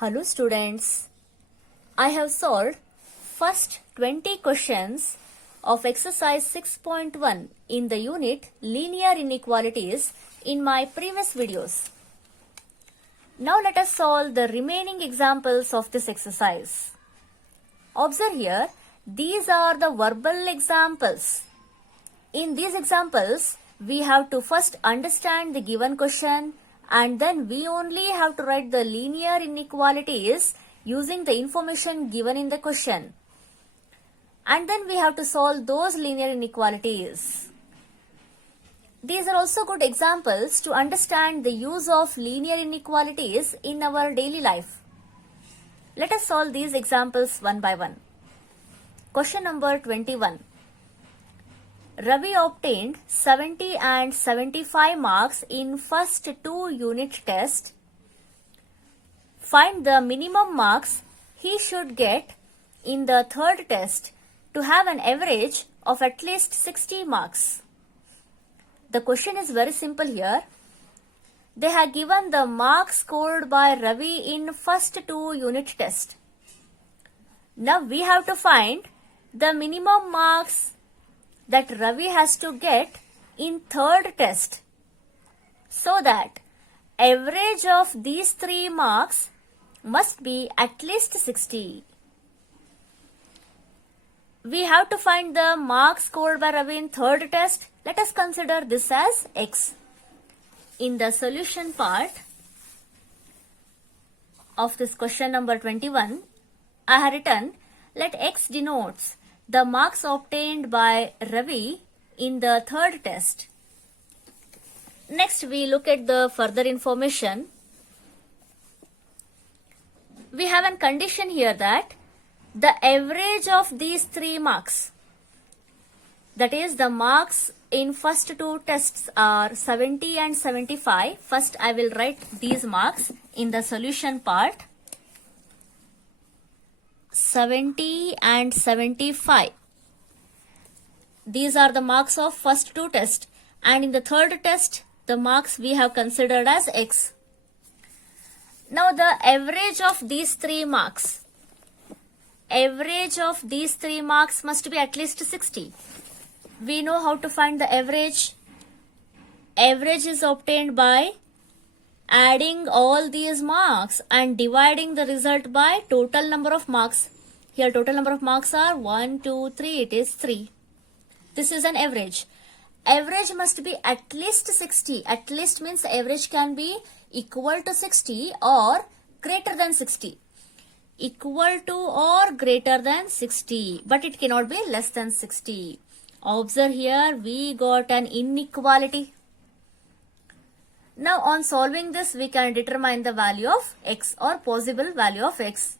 Hello students, I have solved first 20 questions of exercise 6.1 in the unit linear inequalities in my previous videos. Now let us solve the remaining examples of this exercise. Observe here, these are the verbal examples. In these examples, we have to first understand the given question and then we only have to write the linear inequalities using the information given in the question. And then we have to solve those linear inequalities. These are also good examples to understand the use of linear inequalities in our daily life. Let us solve these examples one by one. Question number 21. Ravi obtained 70 and 75 marks in first 2 unit test. Find the minimum marks he should get in the third test to have an average of at least 60 marks. The question is very simple here. They have given the marks scored by Ravi in first 2 unit test. Now we have to find the minimum marks that Ravi has to get in third test, so that average of these 3 marks must be at least 60. We have to find the marks scored by Ravi in third test. Let us consider this as x. In the solution part of this question number 21, I have written, let x denotes the marks obtained by Ravi in the third test. Next, we look at the further information. We have a condition here that the average of these 3 marks, that is the marks in first 2 tests are 70 and 75. First, I will write these marks in the solution part. 70 and 75. These are the marks of first 2 tests, and in the third test the marks we have considered as x. Now the average of these 3 marks. Average of these 3 marks must be at least 60. We know how to find the average. Average is obtained by adding all these marks and dividing the result by total number of marks. Here total number of marks are 1, 2, 3, it is 3. This is an average. Average must be at least 60. At least means average can be equal to 60 or greater than 60. Equal to or greater than 60, but it cannot be less than 60. Observe here, we got an inequality. Now on solving this, we can determine the value of x or possible value of x.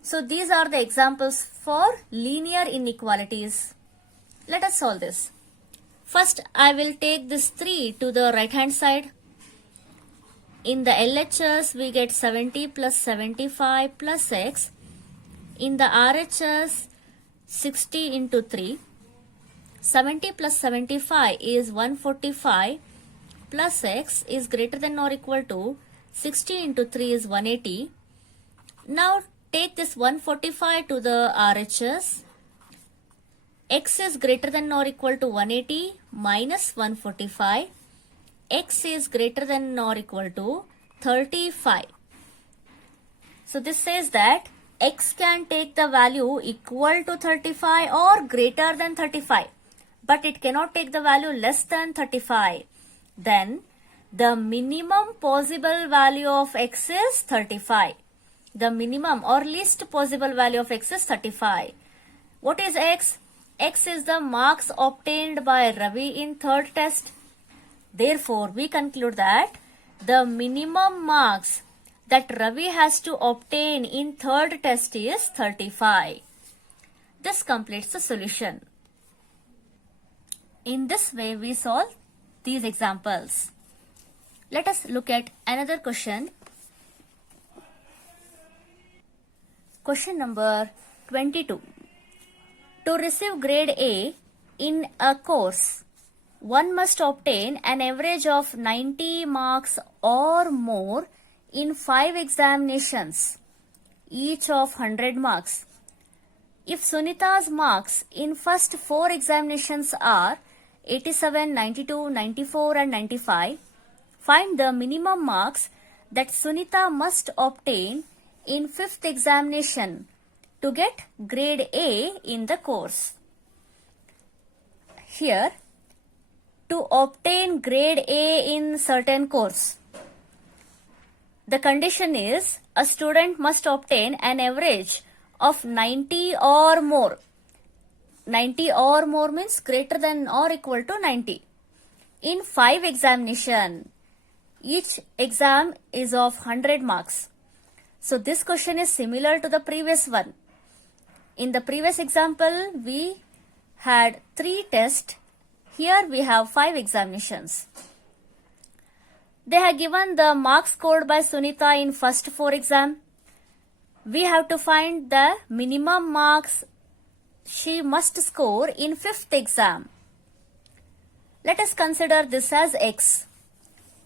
So these are the examples for linear inequalities. Let us solve this. First, I will take this 3 to the right hand side. In the LHS, we get 70 plus 75 plus x. In the RHS, 60 into 3. 70 plus 75 is 145. Plus x is greater than or equal to 60 into 3 is 180. Now take this 145 to the RHS. X is greater than or equal to 180 minus 145. X is greater than or equal to 35. So this says that x can take the value equal to 35 or greater than 35. But it cannot take the value less than 35. Then the minimum possible value of x is 35. The minimum or least possible value of x is 35. What is x? X is the marks obtained by Ravi in third test. Therefore, we conclude that the minimum marks that Ravi has to obtain in third test is 35. This completes the solution. In this way, we solve these examples. Let us look at another question. Question number 22. To receive grade A in a course, one must obtain an average of 90 marks or more in 5 examinations, each of 100 marks. If Sunita's marks in first 4 examinations are 87, 92, 94 and 95, find the minimum marks that Sunita must obtain in 5th examination to get grade A in the course. Here, to obtain grade A in certain course, the condition is a student must obtain an average of 90 or more. 90 or more means greater than or equal to 90. In 5 examination, each exam is of 100 marks. So this question is similar to the previous one. In the previous example, we had 3 tests. Here we have 5 examinations. They have given the marks scored by Sunita in first 4 exam. We have to find the minimum marks she must score in 5th exam. Let us consider this as X.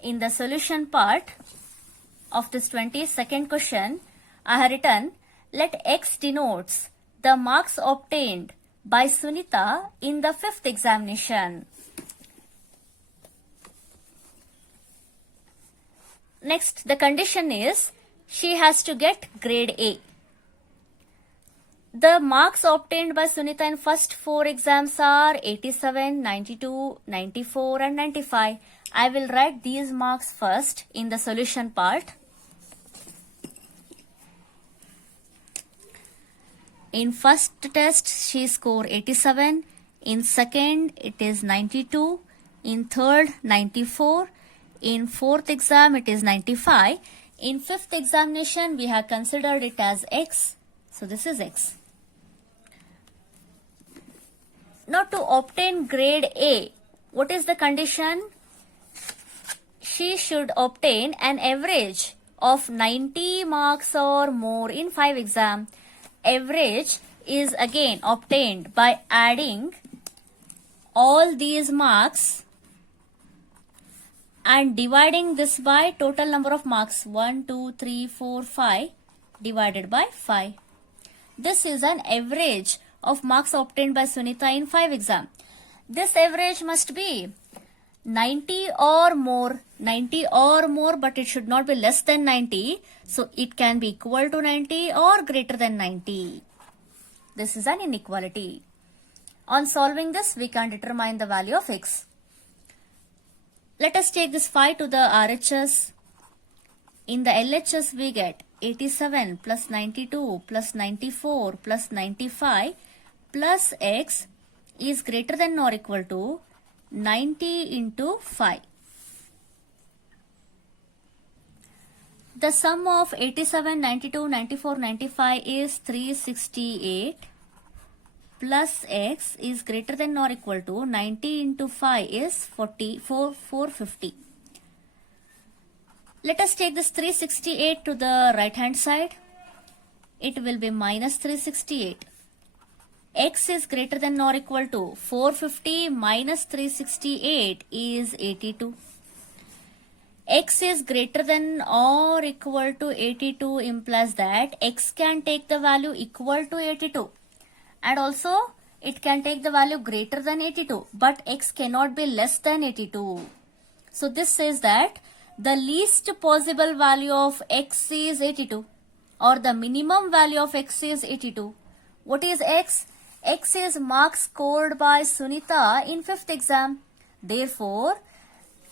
In the solution part of this 22nd question, I have written, let X denotes the marks obtained by Sunita in the 5th examination. Next, the condition is she has to get grade A. The marks obtained by Sunita in first 4 exams are 87, 92, 94 and 95. I will write these marks first in the solution part. In first test, she scored 87. In second, it is 92. In third, 94. In fourth exam, it is 95. In 5th examination, we have considered it as X. So this is X. Now to obtain grade A, what is the condition? She should obtain an average of 90 marks or more in 5 exam. Average is again obtained by adding all these marks and dividing this by total number of marks 1, 2, 3, 4, 5 divided by 5. This is an average of marks obtained by Sunita in 5 exam. This average must be 90 or more, but it should not be less than 90. So it can be equal to 90 or greater than 90. This is an inequality. On solving this, we can determine the value of X. Let us take this 5 to the RHS. In the LHS, we get 87 plus 92 plus 94 plus 95 plus X is greater than or equal to 90 into 5. The sum of 87, 92, 94, 95 is 368 plus X is greater than or equal to 90 into 5 is 450. Let us take this 368 to the right hand side. It will be minus 368. X is greater than or equal to 450 minus 368 is 82. X is greater than or equal to 82 implies that X can take the value equal to 82. And also it can take the value greater than 82. But X cannot be less than 82. So this says that the least possible value of X is 82. Or the minimum value of X is 82. What is X? X is marks scored by Sunita in 5th exam. Therefore,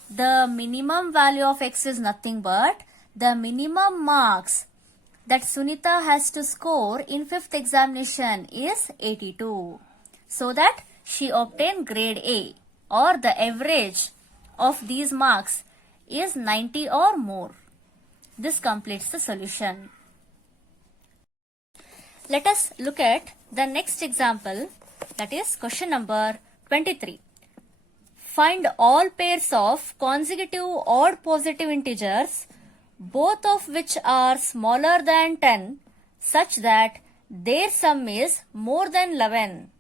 the minimum value of X is nothing but the minimum marks that Sunita has to score in 5th examination is 82. So that she obtained grade A, or the average of these marks is 90 or more. This completes the solution. Let us look at the next example, that is question number 23. Find all pairs of consecutive odd positive integers, both of which are smaller than 10, such that their sum is more than 11.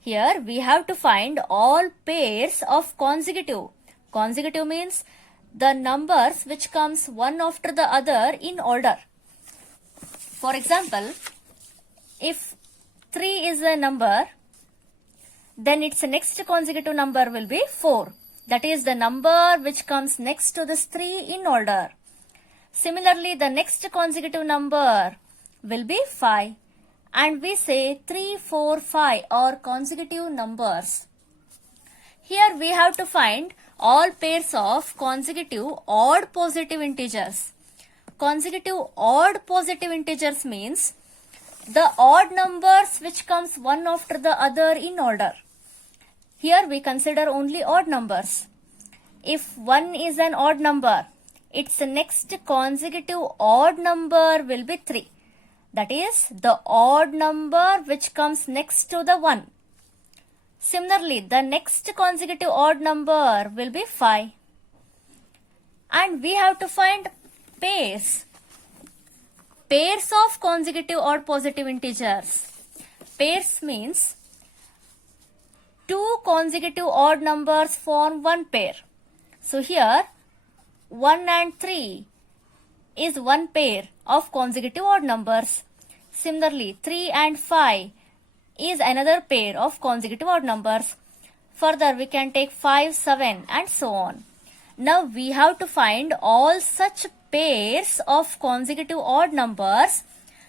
Here we have to find all pairs of consecutive. Consecutive means the numbers which comes one after the other in order. For example, if 3 is a number, then its next consecutive number will be 4. That is the number which comes next to this 3 in order. Similarly, the next consecutive number will be 5. And we say 3, 4, 5 are consecutive numbers. Here we have to find all pairs of consecutive odd positive integers. Consecutive odd positive integers means the odd numbers which comes one after the other in order. Here we consider only odd numbers. If 1 is an odd number, its next consecutive odd number will be 3. That is the odd number which comes next to the 1. Similarly, the next consecutive odd number will be 5. And we have to find pairs. Pairs of consecutive odd positive integers. Pairs means two consecutive odd numbers form one pair. So here 1 and 3 is one pair of consecutive odd numbers. Similarly, 3 and 5 is another pair of consecutive odd numbers. Further, we can take 5, 7 and so on. Now we have to find all such pairs of consecutive odd numbers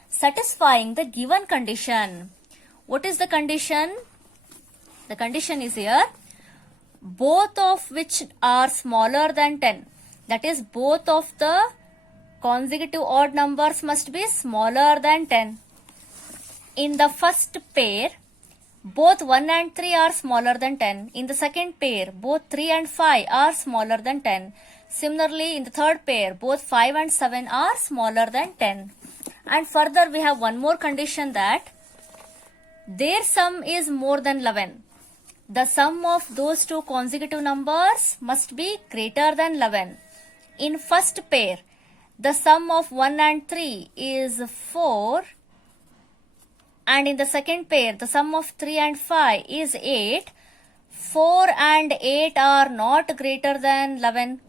satisfying the given condition. What is the condition? The condition is here, both of which are smaller than 10. That is, both of the consecutive odd numbers must be smaller than 10. In the first pair, both 1 and 3 are smaller than 10. In the second pair, both 3 and 5 are smaller than 10. Similarly, in the third pair, both 5 and 7 are smaller than 10. And further, we have one more condition, that their sum is more than 11. The sum of those two consecutive numbers must be greater than 11. In first pair, the sum of 1 and 3 is 4. And in the second pair, the sum of 3 and 5 is 8. 4 and 8 are not greater than 11.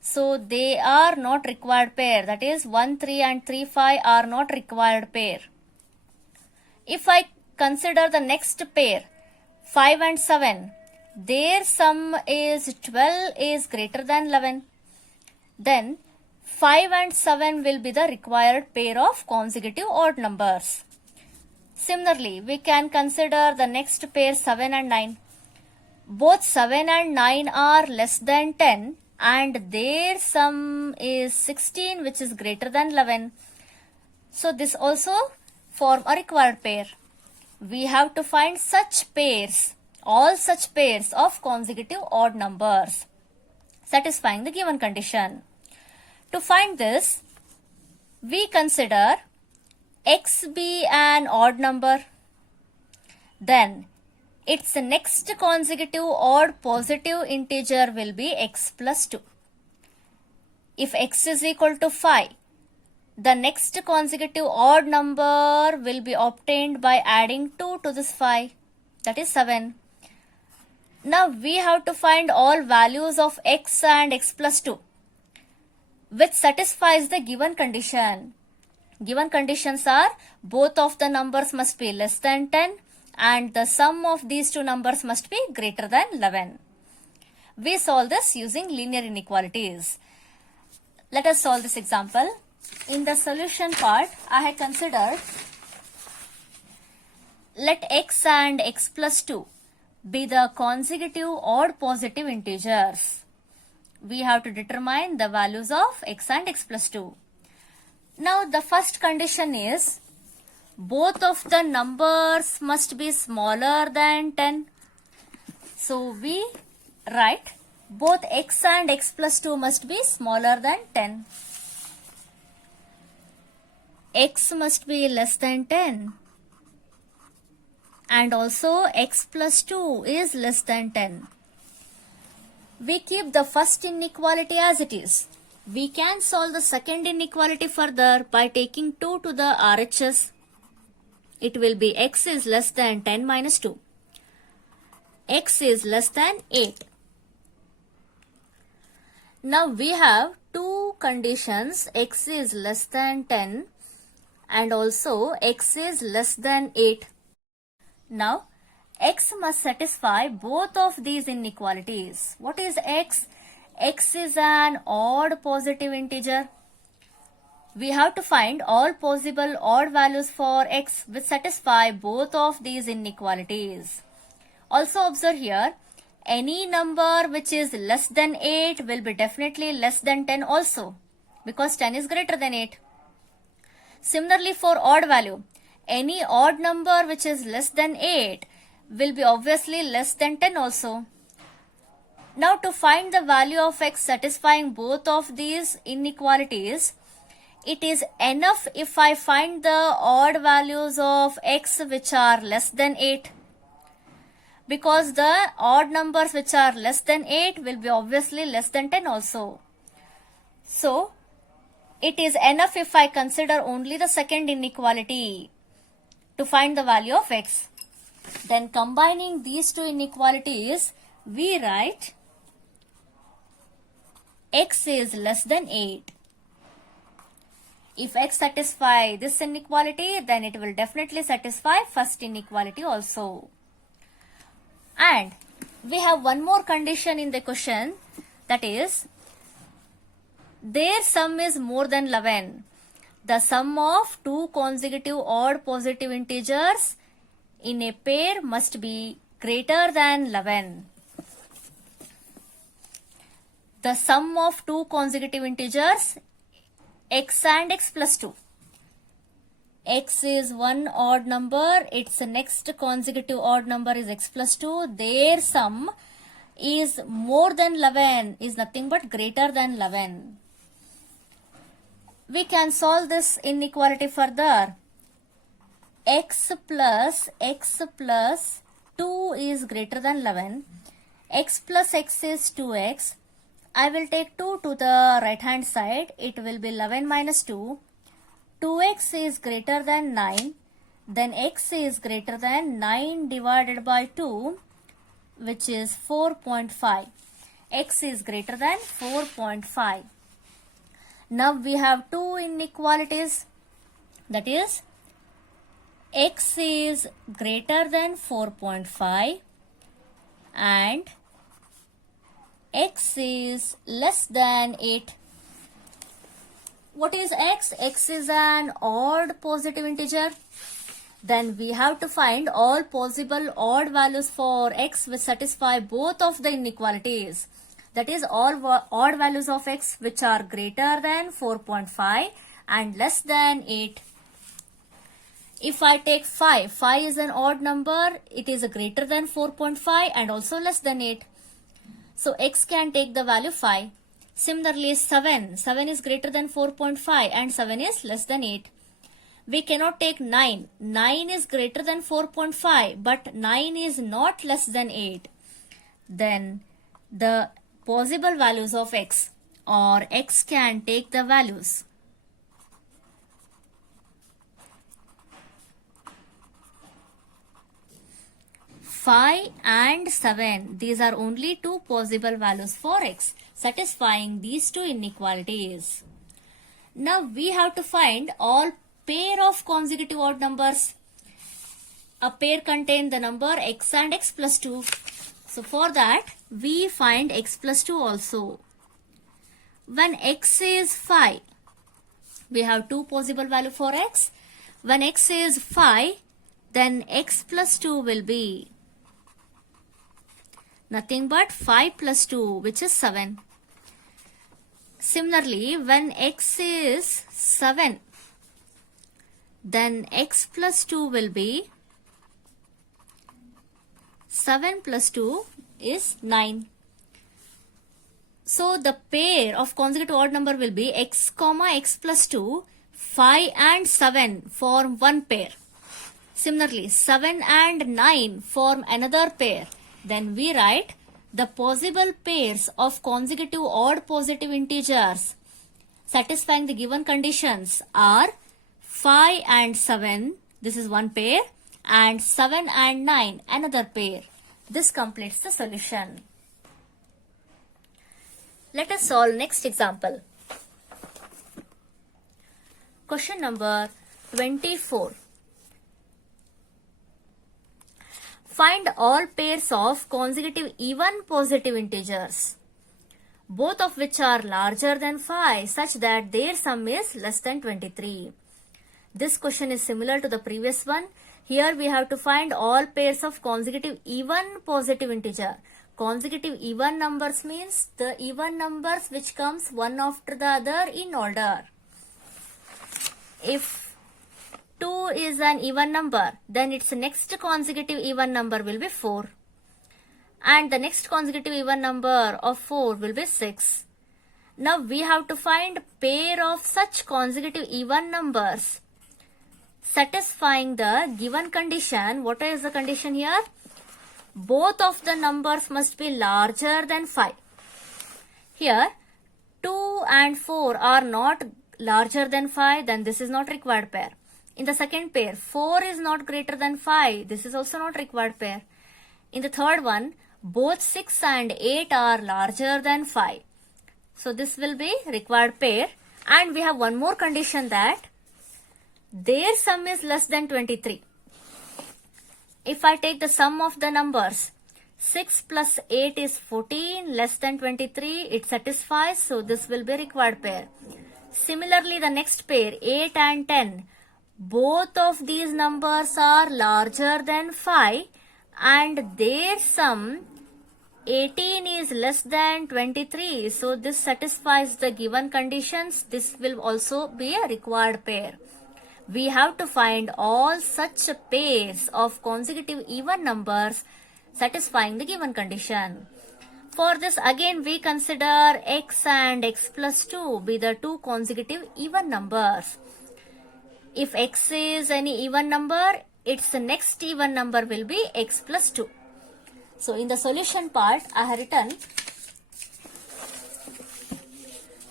So they are not required pair. That is, 1, 3 and 3, 5 are not required pair. If I consider the next pair, 5 and 7, their sum is 12 is greater than 11. Then 5 and 7 will be the required pair of consecutive odd numbers. Similarly, we can consider the next pair 7 and 9. Both 7 and 9 are less than 10 and their sum is 16, which is greater than 11. So this also form a required pair. We have to find such pairs, all such pairs of consecutive odd numbers satisfying the given condition. To find this, we consider x be an odd number, then its next consecutive odd positive integer will be x plus 2. If x is equal to 5, the next consecutive odd number will be obtained by adding 2 to this 5, that is 7. Now we have to find all values of x and x plus 2, which satisfies the given condition. Given conditions are, both of the numbers must be less than 10 and the sum of these two numbers must be greater than 11. We solve this using linear inequalities. Let us solve this example. In the solution part, I have considered, let x and x plus 2 be the consecutive odd positive integers. We have to determine the values of x and x plus 2. Now the first condition is, both of the numbers must be smaller than 10. So we write both x and x plus 2 must be smaller than 10. X must be less than 10 and also x plus 2 is less than 10. We keep the first inequality as it is. We can solve the second inequality further by taking 2 to the RHS. It will be x is less than 10 minus 2. X is less than 8. Now we have two conditions, x is less than 10 and also x is less than 8. Now x must satisfy both of these inequalities. What is x? X is an odd positive integer. We have to find all possible odd values for x which satisfy both of these inequalities. Also observe here, any number which is less than 8 will be definitely less than 10 also, because 10 is greater than 8. Similarly for odd value, any odd number which is less than 8 will be obviously less than 10 also. Now to find the value of x satisfying both of these inequalities, it is enough if I find the odd values of x which are less than 8, because the odd numbers which are less than 8 will be obviously less than 10 also. So it is enough if I consider only the second inequality to find the value of x. Then combining these two inequalities, we write x is less than 8. If x satisfy this inequality, then it will definitely satisfy first inequality also. And we have one more condition in the question, that is, their sum is more than 11. The sum of two consecutive odd positive integers in a pair must be greater than 11. The sum of two consecutive integers x and x plus 2. X is one odd number, its next consecutive odd number is x plus 2. Their sum is more than 11, is nothing but greater than 11. We can solve this inequality further. X plus 2 is greater than 11. X plus x is 2x. I will take 2 to the right hand side. It will be 11 minus 2. 2x is greater than 9. Then x is greater than 9 divided by 2, which is 4.5. X is greater than 4.5. Now we have two inequalities. That is, x is greater than 4.5 and x is less than 8. What is x? X is an odd positive integer. Then we have to find all possible odd values for x which satisfy both of the inequalities. That is, all odd values of x which are greater than 4.5 and less than 8. If I take 5, 5 is an odd number. It is greater than 4.5 and also less than 8. So x can take the value 5. Similarly 7 is greater than 4.5 and 7 is less than 8. We cannot take 9. 9 is greater than 4.5 but 9 is not less than 8. Then the possible values of x, or x can take the values 5 and 7. These are only two possible values for x, satisfying these two inequalities. Now we have to find all pair of consecutive odd numbers. A pair contains the number x and x plus 2. So for that, we find x plus 2 also. When x is 5, we have two possible values for x. When x is 5, then x plus 2 will be nothing but 5 plus 2, which is 7. Similarly, when x is 7, then x plus 2 will be 7 plus 2 is 9. So the pair of consecutive odd number will be x comma x plus 2, 5 and 7 form one pair. Similarly, 7 and 9 form another pair. Then we write the possible pairs of consecutive odd positive integers satisfying the given conditions are 5 and 7, this is one pair, and 7 and 9, another pair. This completes the solution. Let us solve next example. Question number 24. Find all pairs of consecutive even positive integers, both of which are larger than 5, such that their sum is less than 23. This question is similar to the previous one. Here we have to find all pairs of consecutive even positive integer. Consecutive even numbers means the even numbers which comes one after the other in order. If 2 is an even number, then its next consecutive even number will be 4. And the next consecutive even number of 4 will be 6. Now we have to find pair of such consecutive even numbers satisfying the given condition. What is the condition here? Both of the numbers must be larger than 5. Here 2 and 4 are not larger than 5, then this is not required pair. In the second pair, 4 is not greater than 5, this is also not required pair. In the third one, both 6 and 8 are larger than 5. So this will be required pair. And we have one more condition, that their sum is less than 23. If I take the sum of the numbers, 6 plus 8 is 14, less than 23, it satisfies, so this will be required pair. Similarly, the next pair, 8 and 10, both of these numbers are larger than 5 and their sum 18 is less than 23. So this satisfies the given conditions. This will also be a required pair. We have to find all such pairs of consecutive even numbers satisfying the given condition. For this, again we consider x and x plus 2 be the two consecutive even numbers. If x is any even number, its next even number will be x plus 2. So in the solution part, I have written,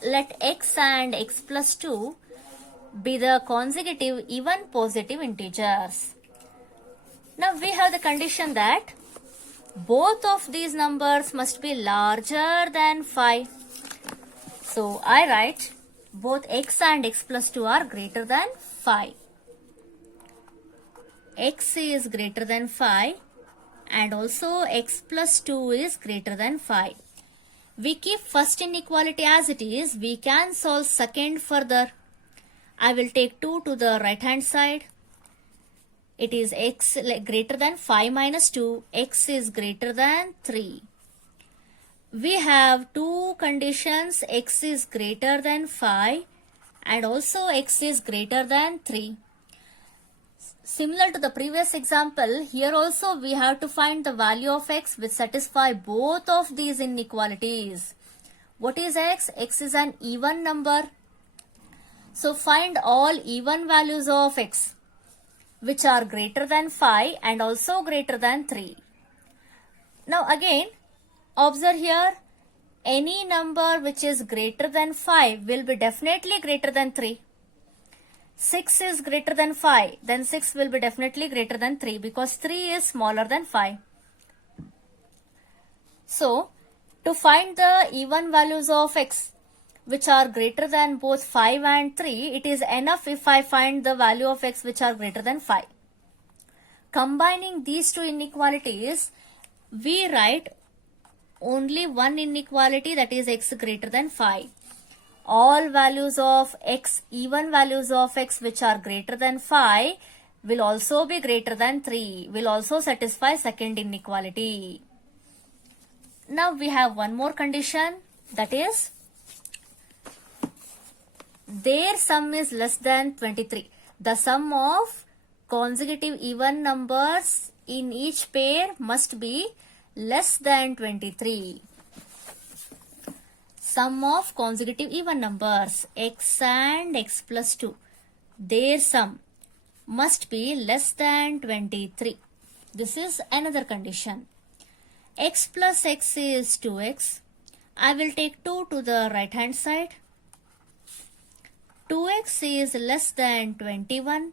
let x and x plus 2 be the consecutive even positive integers. Now we have the condition that both of these numbers must be larger than 5. So I write both x and x plus 2 are greater than 5. X is greater than 5 and also x plus 2 is greater than 5. We keep first inequality as it is. We can solve second further. I will take 2 to the right hand side. It is x greater than 5 minus 2. X is greater than 3. We have two conditions. X is greater than 5 and also x is greater than 3. Similar to the previous example, here also we have to find the value of x which satisfy both of these inequalities. What is x? X is an even number. So find all even values of x which are greater than 5 and also greater than 3. Now again, observe here, any number which is greater than 5 will be definitely greater than 3. 6 is greater than 5, then 6 will be definitely greater than 3 because 3 is smaller than 5. So, to find the even values of x which are greater than both 5 and 3, it is enough if I find the value of x which are greater than 5. Combining these two inequalities, we write only one inequality, that is x greater than 5. All values of x, even values of x which are greater than 5 will also be greater than 3, will also satisfy second inequality. Now we have one more condition, that is their sum is less than 23. The sum of consecutive even numbers in each pair must be less than 23. Sum of consecutive even numbers x and x plus 2, their sum must be less than 23. This is another condition. X plus x is 2x. I will take 2 to the right hand side. 2x is less than 21.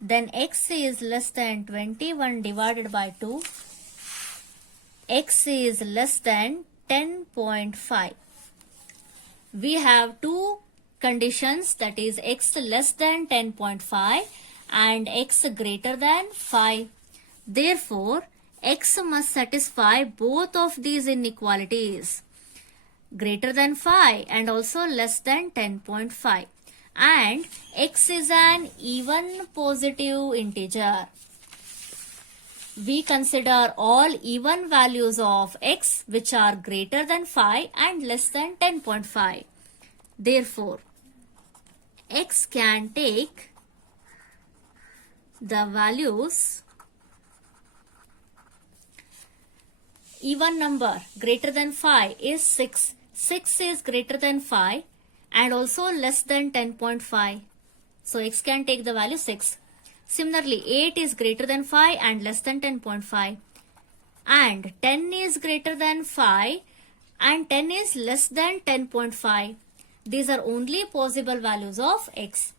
Then x is less than 21 divided by 2. X is less than 10.5. we have two conditions, that is x less than 10.5 and x greater than 5. Therefore, x must satisfy both of these inequalities, greater than 5 and also less than 10.5. And x is an even positive integer. We consider all even values of x which are greater than 5 and less than 10.5. Therefore, x can take the values even number greater than 5 is 6. 6 is greater than 5 and also less than 10.5. So x can take the value 6. Similarly, 8 is greater than 5 and less than 10.5. And 10 is greater than 5 and 10 is less than 10.5. These are only possible values of x.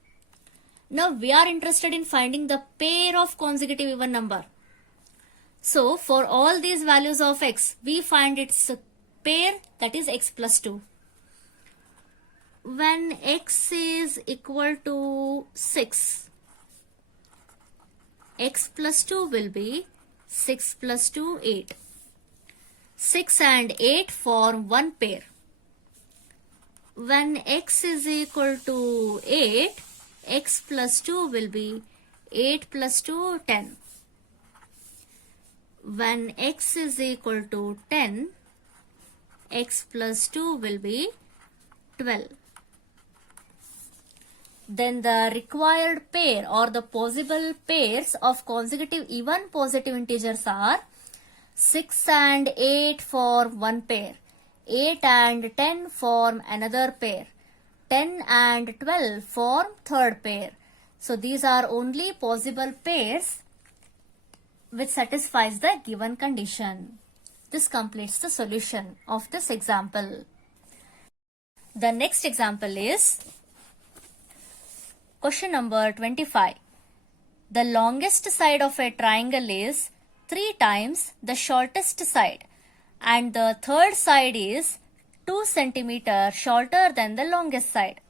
Now we are interested in finding the pair of consecutive even number. So for all these values of x, we find its pair, that is x plus 2. When x is equal to 6, x plus 2 will be 6 plus 2, 8. 6 and 8 form one pair. When x is equal to 8, x plus 2 will be 8 plus 2, 10. When x is equal to 10, x plus 2 will be 12. Then the required pair or the possible pairs of consecutive even positive integers are 6 and 8 form one pair, 8 and 10 form another pair, 10 and 12 form third pair. So these are only possible pairs which satisfies the given condition. This completes the solution of this example. The next example is question number 25. The longest side of a triangle is 3 times the shortest side and the third side is 2 cm shorter than the longest side.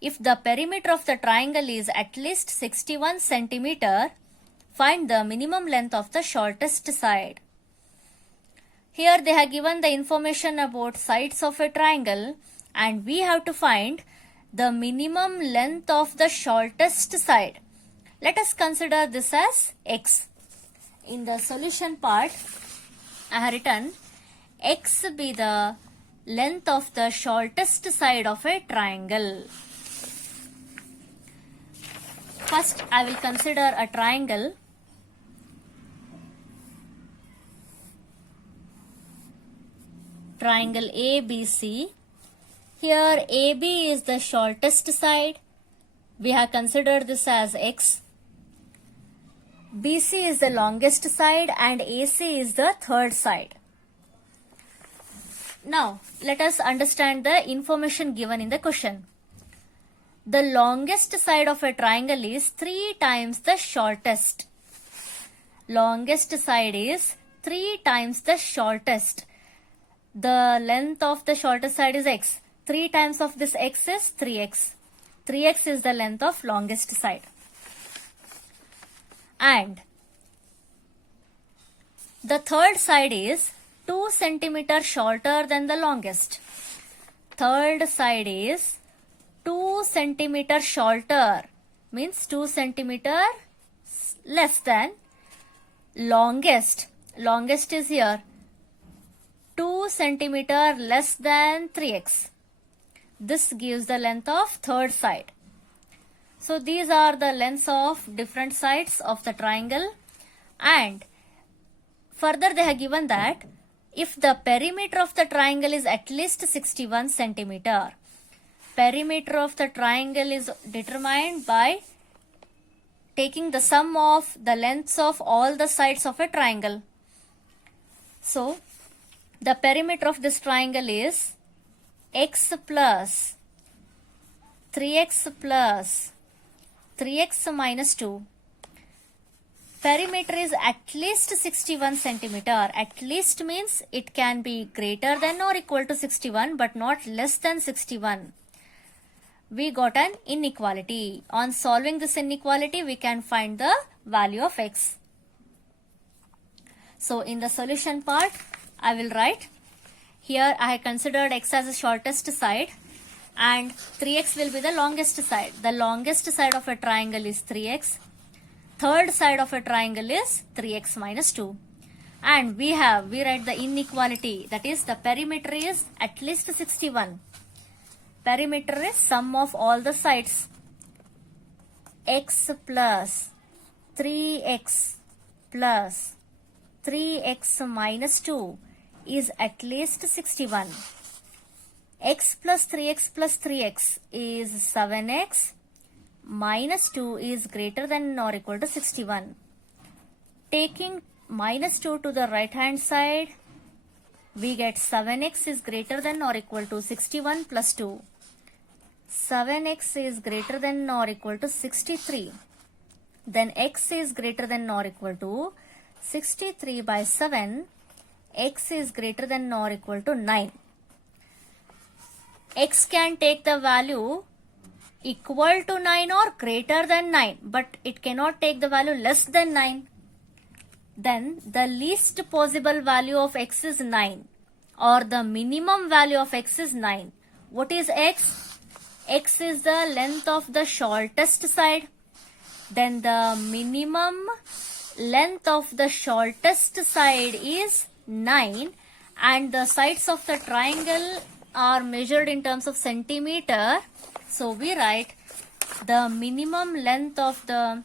If the perimeter of the triangle is at least 61 cm, find the minimum length of the shortest side. Here they have given the information about sides of a triangle and we have to find the minimum length of the shortest side. Let us consider this as x. In the solution part, I have written x be the length of the shortest side of a triangle. First, I will consider a triangle. Triangle ABC. Here AB is the shortest side. We have considered this as x. BC is the longest side and AC is the third side. Now, let us understand the information given in the question. The longest side of a triangle is 3 times the shortest. Longest side is 3 times the shortest. The length of the shortest side is x. 3 times of this x is 3x. 3x is the length of longest side. And the third side is 2 cm shorter than the longest. Third side is 2 cm shorter, means 2 cm less than longest. Longest is here 2 cm less than 3x. This gives the length of third side. So these are the lengths of different sides of the triangle, and further they have given that if the perimeter of the triangle is at least 61 cm, perimeter of the triangle is determined by taking the sum of the lengths of all the sides of a triangle. So the perimeter of this triangle is x plus 3x plus 3x minus 2 perimeter is at least 61 centimeter. At least means it can be greater than or equal to 61 but not less than 61. We got an inequality. On solving this inequality, we can find the value of x. So in the solution part, I will write, here I have considered x as the shortest side and 3x will be the longest side. The longest side of a triangle is 3x. Third side of a triangle is 3x minus 2. And we write the inequality, that is the perimeter is at least 61. Perimeter is sum of all the sides. X plus 3x plus 3x minus 2 is at least 61. X plus 3x is 7x minus 2 is greater than or equal to 61. Taking minus 2 to the right hand side, we get 7x is greater than or equal to 61 plus 2. 7x is greater than or equal to 63. Then x is greater than or equal to 63 by 7. X is greater than or equal to 9. X can take the value equal to 9 or greater than 9, but it cannot take the value less than 9. Then the least possible value of x is 9, or the minimum value of x is 9. What is x? X is the length of the shortest side. Then the minimum length of the shortest side is 9, and the sides of the triangle are measured in terms of centimeter. So we write the minimum length of the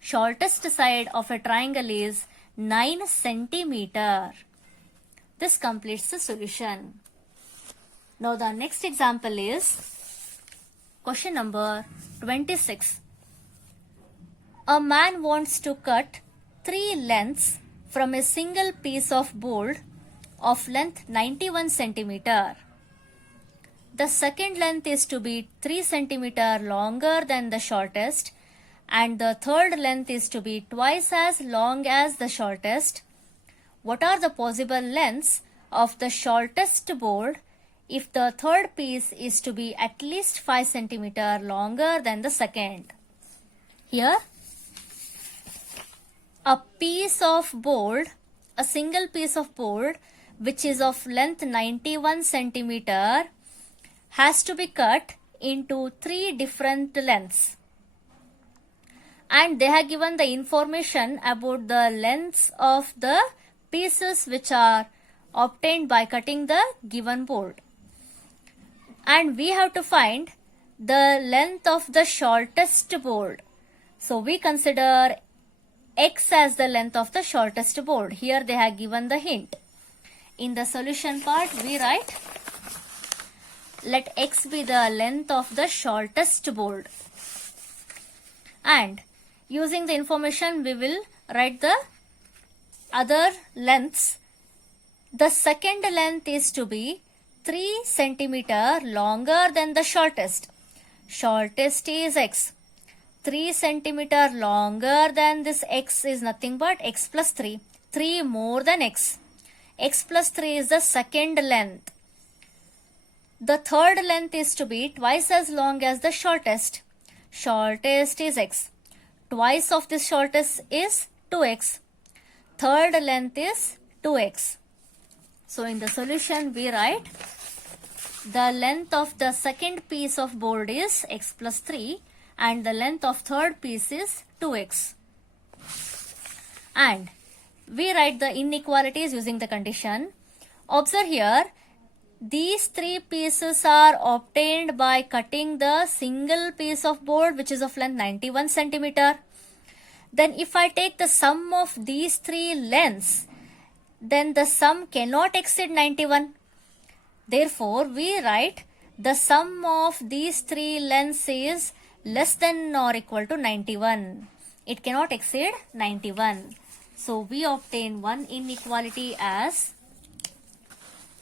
shortest side of a triangle is 9 centimeter. This completes the solution. Now the next example is question number 26. A man wants to cut 3 lengths from a single piece of board of length 91 centimeter. The second length is to be 3 centimeter longer than the shortest, and the third length is to be twice as long as the shortest. What are the possible lengths of the shortest board if the third piece is to be at least 5 centimeter longer than the second? Here, a piece of board, a single piece of board which is of length 91 centimeter has to be cut into 3 different lengths. And they have given the information about the lengths of the pieces which are obtained by cutting the given board. And we have to find the length of the shortest board. So we consider x as the length of the shortest board. Here they have given the hint. In the solution part, we write, let x be the length of the shortest board. And using the information, we will write the other lengths. The second length is to be 3 centimeter longer than the shortest. Shortest is x. 3 centimeter longer than this x is nothing but x plus 3. 3 more than x. X plus 3 is the second length. The third length is to be twice as long as the shortest. Shortest is x. Twice of this shortest is 2x. Third length is 2x. So in the solution we write the length of the second piece of board is x plus 3 and the length of third piece is 2x. And we write the inequalities using the condition. Observe here, these 3 pieces are obtained by cutting the single piece of board which is of length 91 centimeter. Then if I take the sum of these 3 lengths, then the sum cannot exceed 91. Therefore, we write the sum of these 3 lengths is less than or equal to 91. It cannot exceed 91. So we obtain one inequality as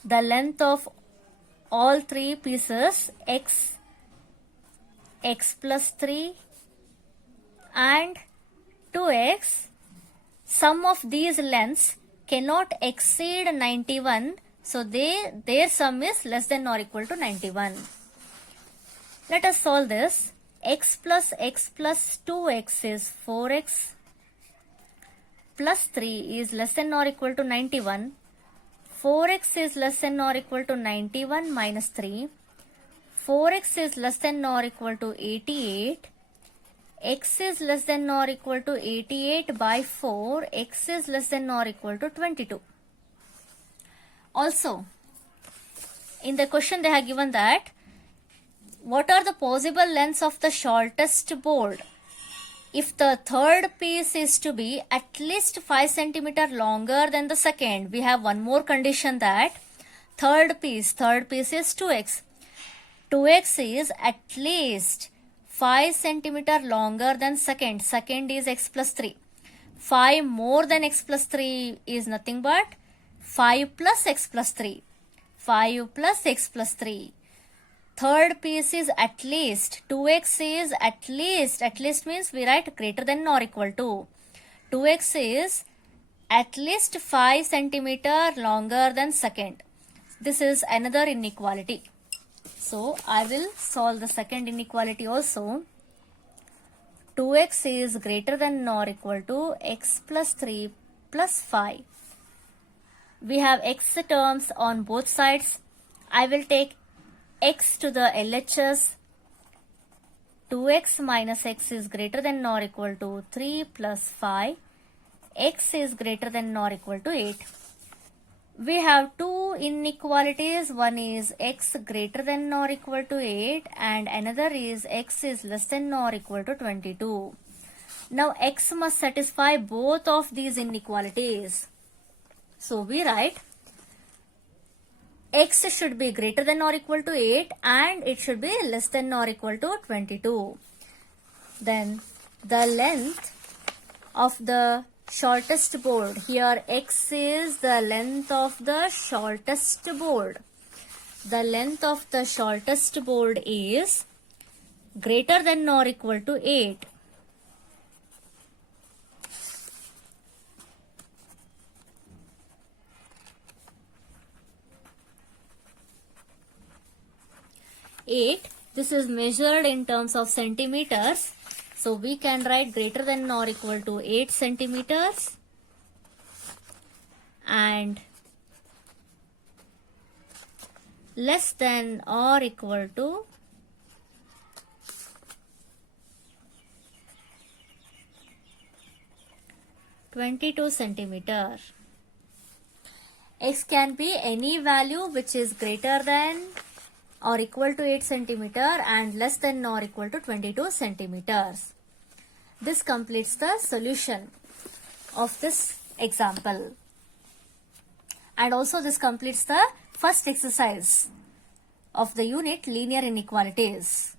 the length of all 3 pieces x, x plus 3 and 2x sum of these lengths cannot exceed 91, so their sum is less than or equal to 91. Let us solve this. X plus 2x is 4x plus 3 is less than or equal to 91. 4x is less than or equal to 91 minus 3. 4x is less than or equal to 88. X is less than or equal to 88 by 4. X is less than or equal to 22. Also, in the question they have given that what are the possible lengths of the shortest board? If the third piece is to be at least 5 centimeter longer than the second, we have one more condition that third piece is 2x. 2x is at least 5 centimeter longer than second. Second is x plus 3. 5 more than x plus 3 is nothing but 5 plus x plus 3. 5 plus x plus 3. Third piece is at least. 2x is at least means we write greater than or equal to. 2x is at least 5 centimeter longer than second. This is another inequality. So I will solve the second inequality also. 2x is greater than or equal to x plus 3 plus 5. We have x terms on both sides. I will take x to the LHS. 2x minus x is greater than or equal to 3 plus 5. X is greater than or equal to 8. We have two inequalities. One is x greater than or equal to 8 and another is x is less than or equal to 22. Now x must satisfy both of these inequalities. So we write x should be greater than or equal to 8 and it should be less than or equal to 22. Then the length of the shortest board. Here x is the length of the shortest board. The length of the shortest board is greater than or equal to 8. This is measured in terms of centimeters. So we can write greater than or equal to 8 centimeters and less than or equal to 22 centimeter. X can be any value which is greater than or equal to 8 centimeter and less than or equal to 22 centimeters. This completes the solution of this example. And also this completes the first exercise of the unit linear inequalities.